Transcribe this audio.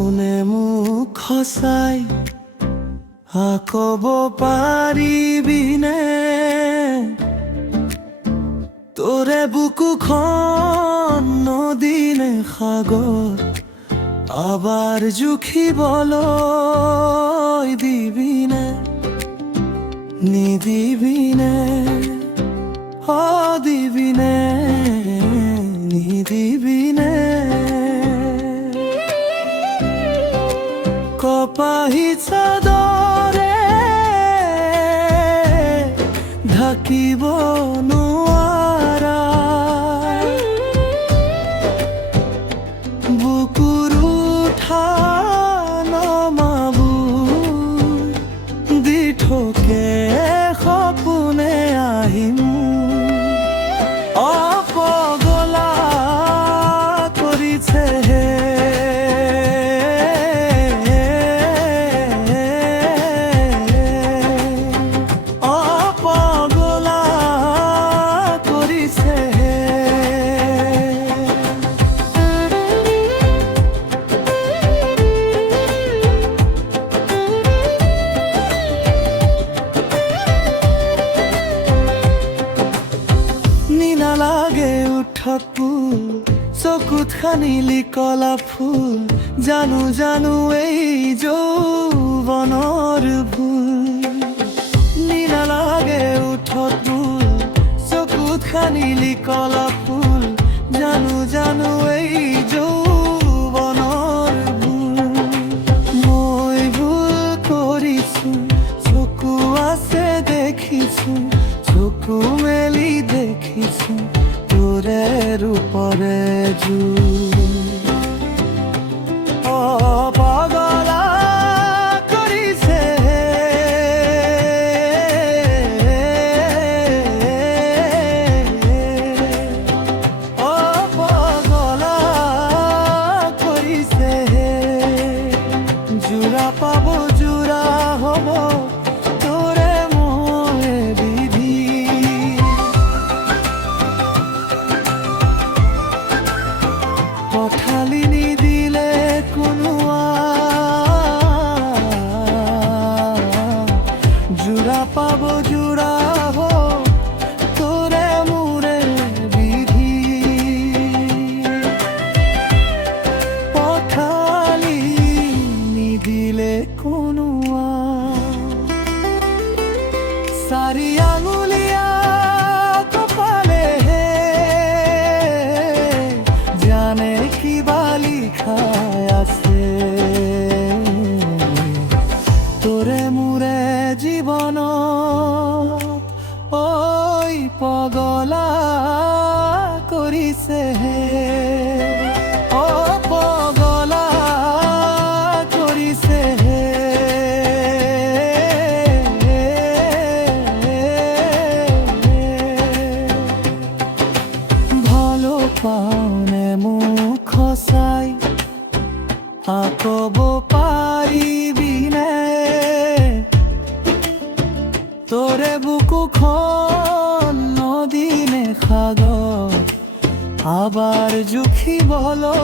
পাওনে মুখ খচাই আকব পাৰিবিনে তোৰে বুকুখন নদীনে সাগৰ আবাৰ জুখিবলৈ দিবিনে নিদিবিনে দিবিনে নিদিবিনে কপাহী চাদৰে ঢাকিব নোৱাৰা বুকুৰ উঠা নমাবোৰ দি থকে সপোনে আহিম অপগলা কৰিছে হে অপগলা কৰিছে হে নালাগে উঠত ফুল চকুত খানিলি কলা ফুল জানো জানো এই যৌৱনৰ ভুল নালাগে উঠত ফুল চকুত খানিলি কলা ফুল জানো জানো এই যৌৱনৰ ভুল মই ভুল কৰিছো চকু আছে দেখিছো চকু মেলি দেখিছো তোৰে ৰূপৰে পাগলা কৰিছে পাগলা কৰিছে জোৰা পাব জোৰা হ'ব তোৰে মোৰে বিধি পঠালি নিদিলে কোনোৱা জোৰা পাব জোৰা হ'ব তোৰে মোৰে বিধি পঠালি নিদিলে কোনোৱা চাৰি আঙুলিয়া কপালে জানে কিবা লিখাই আছে তোৰে মোৰে জীৱন ঐ পগলা কৰিছে পগলা কৰিছে ভালো পাওনে মুখ খচাই আকব পাৰিবিনে তোৰে বুকুখন নদীনে সাগৰ আবাৰ জুখিবলৈ